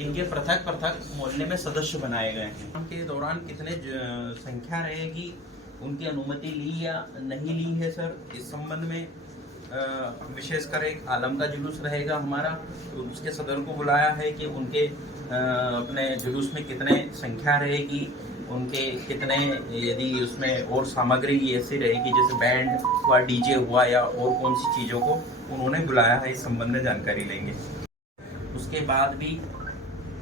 इनके पृथक पृथक मोहल्ले में सदस्य बनाए गए हैं। उनके दौरान कितने संख्या रहेगी, उनकी अनुमति ली या नहीं ली है सर, इस संबंध में विशेषकर एक आलम का जुलूस रहेगा हमारा, तो उसके सदर को बुलाया है कि उनके अपने जुलूस में कितने संख्या रहेगी, उनके कितने, यदि उसमें और सामग्री ऐसी रहेगी जैसे बैंड हुआ, डीजे हुआ या और कौन सी चीज़ों को उन्होंने बुलाया है, इस संबंध में जानकारी लेंगे। उसके बाद भी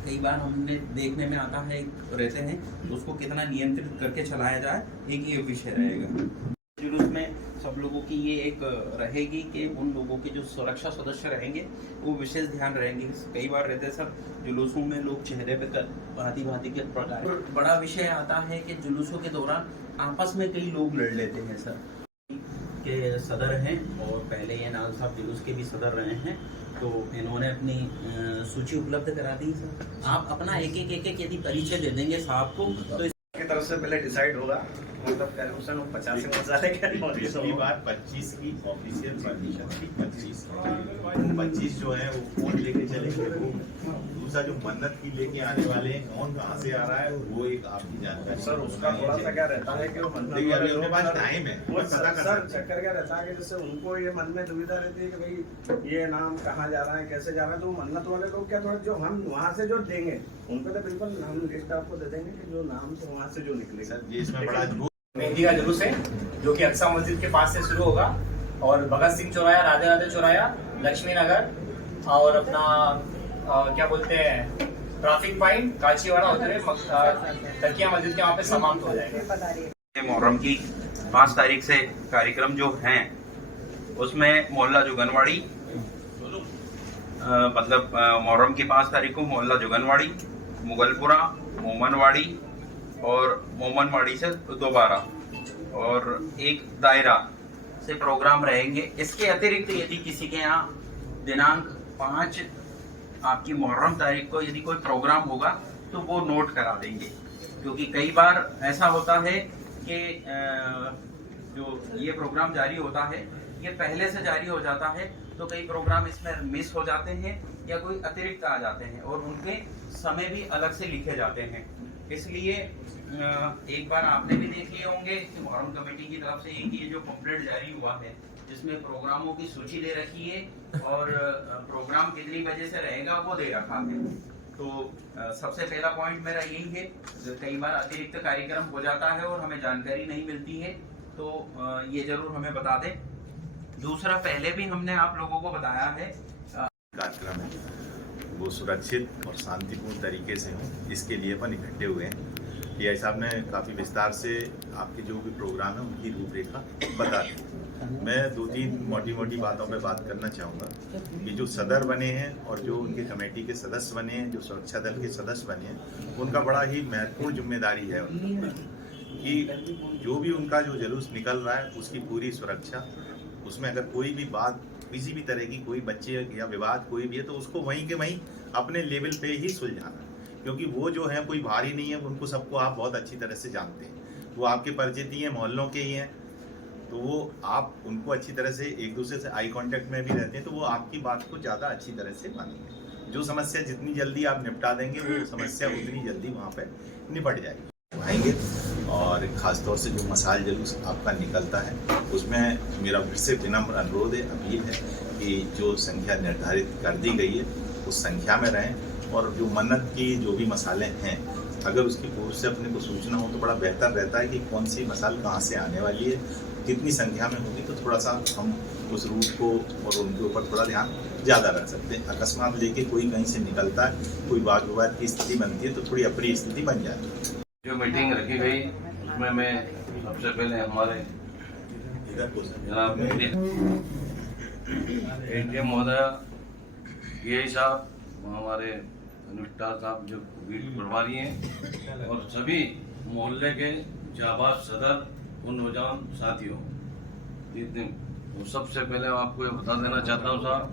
कई बार हमने देखने में आता है रहते हैं, तो उसको कितना नियंत्रित करके चलाया जाए, एक ये विषय रहेगा। जुलूस में सब लोगों की ये एक रहेगी कि उन लोगों के जो सुरक्षा सदस्य रहेंगे वो विशेष ध्यान रहेंगे। कई बार रहते सर जुलूसों में लोग चेहरे पे भांति भांति के प्रकार, बड़ा विषय आता है कि जुलूसों के दौरान आपस में कई लोग लड़ लेते हैं सर, के सदर हैं और पहले ये नाल साहब जुलूस के भी सदर रहे हैं, तो इन्होंने अपनी सूची उपलब्ध करा दी सर। आप अपना एक एक यदि परिचय दे देंगे साहब को तो की तरफ से पहले डिसाइड होगा, मतलब कैलकुलेशन 50 से मसाले पिछली बार 25 की ऑफिशियल परमिशन थी, 25 जो है वो कौन लेके चलेंगे, वो दूसरा जो मन्नत की लेके आने वाले हैं कौन कहाँ से आ रहा है वो एक आपकी जानकारी। सर उसका थोड़ा सा क्या रहता है कि वो देखिए अभी अपने पास टाइम है, वो पता कर सर चक्कर क्या रहता है कि जैसे उनको ये मन में दुविधा रहती है कि भाई ये नाम कहाँ जा रहा है, कैसे जा रहा है, तो मन्नत वाले लोग क्या थोड़ा जो हम वहाँ से जो देंगे उनको तो बिल्कुल हम लिस्ट आपको दे देंगे कि जो नाम से वहाँ से जो निकले। सर ये इसमें बड़ा मेहंदी का जुलूस है जो कि अक्सा मस्जिद के पास से शुरू होगा और भगत सिंह चौराया, राधे राधे चौराया, लक्ष्मी नगर और अपना क्या बोलते हैं ट्रैफिक पॉइंट काचीवाड़ा होते हुए तकिया मस्जिद के वहाँ पे समाप्त हो जाएगा। मुहर्रम की 5 तारीख से कार्यक्रम जो हैं उसमें मोहल्ला जुगनवाड़ी, मतलब मुहर्रम की 5 तारीख को मोहल्ला जुगनवाड़ी, मुगलपुरा, मोमनवाड़ी और मोमनवाड़ी से दोबारा और एक दायरा से प्रोग्राम रहेंगे। इसके अतिरिक्त यदि किसी के यहाँ दिनांक 5 आपकी मुहर्रम तारीख को यदि कोई प्रोग्राम होगा तो वो नोट करा देंगे, क्योंकि कई बार ऐसा होता है कि जो ये प्रोग्राम जारी होता है ये पहले से जारी हो जाता है, तो कई प्रोग्राम इसमें मिस हो जाते हैं या कोई अतिरिक्त आ जाते हैं और उनके समय भी अलग से लिखे जाते हैं। इसलिए एक बार आपने भी देख लिए होंगे कि मुहर्रम कमेटी की तरफ से एक ये जो पम्पलेट जारी हुआ है जिसमें प्रोग्रामों की सूची दे रखी है और प्रोग्राम कितनी बजे से रहेगा वो दे रखा है। तो सबसे पहला पॉइंट मेरा यही है, कई बार अतिरिक्त कार्यक्रम हो जाता है और हमें जानकारी नहीं मिलती है, तो ये जरूर हमें बता दें। दूसरा, पहले भी हमने आप लोगों को बताया है कार्यक्रम है वो सुरक्षित और शांतिपूर्ण तरीके से हो, इसके लिए अपन इकट्ठे हुए हैं। ये साहब ने काफ़ी विस्तार से आपके जो भी प्रोग्राम है उनकी रूपरेखा बता दी। मैं 2-3 मोटी बातों पे बात करना चाहूँगा कि जो सदर बने हैं और जो उनके कमेटी के सदस्य बने हैं, जो सुरक्षा दल के सदस्य बने हैं, उनका बड़ा ही महत्वपूर्ण जिम्मेदारी है कि जो भी उनका जो जुलूस निकल रहा है उसकी पूरी सुरक्षा, उसमें अगर कोई भी बात, किसी भी तरह की कोई बच्चे या विवाद कोई भी है तो उसको वहीं के वहीं अपने लेवल पे ही सुलझाना, क्योंकि वो जो है कोई भारी नहीं है, उनको सबको आप बहुत अच्छी तरह से जानते हैं, वो आपके परिचित ही हैं, मोहल्लों के ही हैं, तो वो आप उनको अच्छी तरह से एक दूसरे से आई कांटेक्ट में भी रहते हैं, तो वो आपकी बात को ज़्यादा अच्छी तरह से मानेंगे। जो समस्या जितनी जल्दी आप निपटा देंगे वो समस्या उतनी जल्दी वहाँ पर निपट जाएगी। आएंगे और ख़ासतौर से जो मसाल जुलूस आपका निकलता है उसमें मेरा फिर से विनम्र अनुरोध है, अपील है कि जो संख्या निर्धारित कर दी गई है उस संख्या में रहें और जो मन्नत की जो भी मसाले हैं अगर उसकी पूर्व से अपने को सूचना हो तो बड़ा बेहतर रहता है कि कौन सी मसाल कहाँ से आने वाली है, कितनी संख्या में होगी, तो थोड़ा सा हम उस रूट को और उनके ऊपर थोड़ा ध्यान ज़्यादा रख सकते हैं। अकस्मात लेके कोई कहीं से निकलता है, कोई वाद विवाद की स्थिति बनती है तो थोड़ी अप्रिय स्थिति बन जाती है। जो मीटिंग रखी गई उसमें मैं सबसे पहले हमारे जनाब एटीएम महोदय, पीआई साहब, हमारे अनुष्ठान साहब जो बीट प्रभारी हैं और सभी मोहल्ले के जाबाज सदर और नौजवान साथियों, तो सबसे पहले आपको ये बता देना चाहता हूँ साहब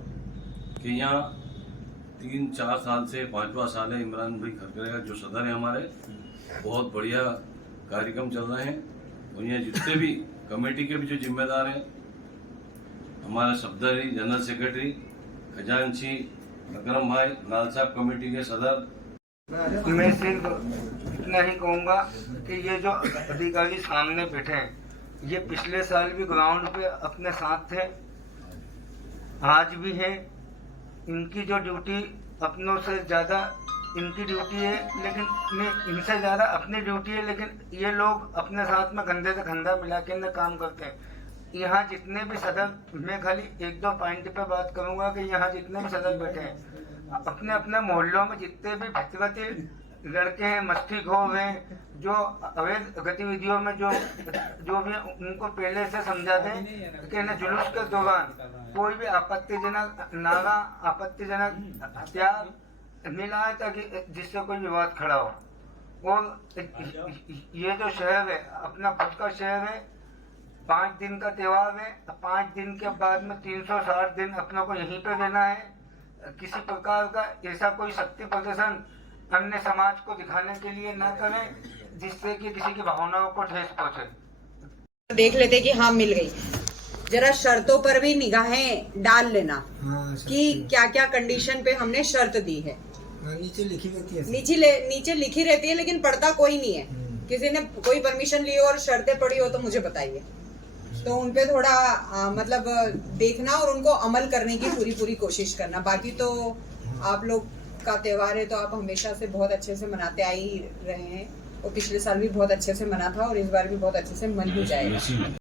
कि यहाँ 3-4 साल से 5वां साल है इमरान भाई खरकरे का जो सदर है हमारे, बहुत बढ़िया कार्यक्रम चल रहे हैं और यहाँ जितने भी कमेटी के भी जो जिम्मेदार हैं, हमारा सफदरी, जनरल सेक्रेटरी, खजांची अकरम भाई, लाल साहब कमेटी के सदर। मैं सिर्फ इतना ही कहूँगा कि ये जो अधिकारी सामने बैठे हैं, ये पिछले साल भी ग्राउंड पे अपने साथ थे, आज भी है। इनकी जो ड्यूटी अपनों से ज़्यादा इनकी ड्यूटी है, लेकिन इनसे ज़्यादा अपनी ड्यूटी है, लेकिन ये लोग अपने साथ में कंधे से कंधा मिला के अंदर काम करते हैं। यहाँ जितने भी सदर, मैं खाली एक दो पॉइंट पे बात करूँगा कि यहाँ जितने भी सदर बैठे हैं, अपने अपने मोहल्लों में जितने भी फितरती लड़के हैं, मस्तीखोर हैं, जो अवैध गतिविधियों में जो भी उनको पहले से समझा दें कि न जुलूस के दौरान कोई भी आपत्तिजनक नारा, आपत्तिजनक हथियार नहीं लाए ताकि जिससे कोई विवाद खड़ा हो। और ये जो शहर है अपना खुद का शहर है, 5 दिन का त्योहार है, 5 दिन के बाद में 360 दिन अपनों को यहीं पे रहना है। किसी प्रकार का ऐसा कोई शक्ति प्रदर्शन अन्य समाज को दिखाने के लिए न करें जिससे कि किसी की भावनाओं को ठेस पहुंचे। देख लेते कि हाँ मिल गई, जरा शर्तों पर भी निगाहें डाल लेना कि क्या क्या कंडीशन पे हमने शर्त दी है। नीचे लिखी रहती है, नीचे लिखी रहती है, लेकिन पढ़ता कोई नहीं है। किसी ने कोई परमिशन ली हो और शर्तें पढ़ी हो तो मुझे बताइए। तो उनपे थोड़ा मतलब देखना और उनको अमल करने की पूरी कोशिश करना। बाकी तो आप लोग का त्योहार है तो आप हमेशा से बहुत अच्छे से मनाते आ ही रहे हैं, और पिछले साल भी बहुत अच्छे से मना था और इस बार भी बहुत अच्छे से मन ही जाएगा।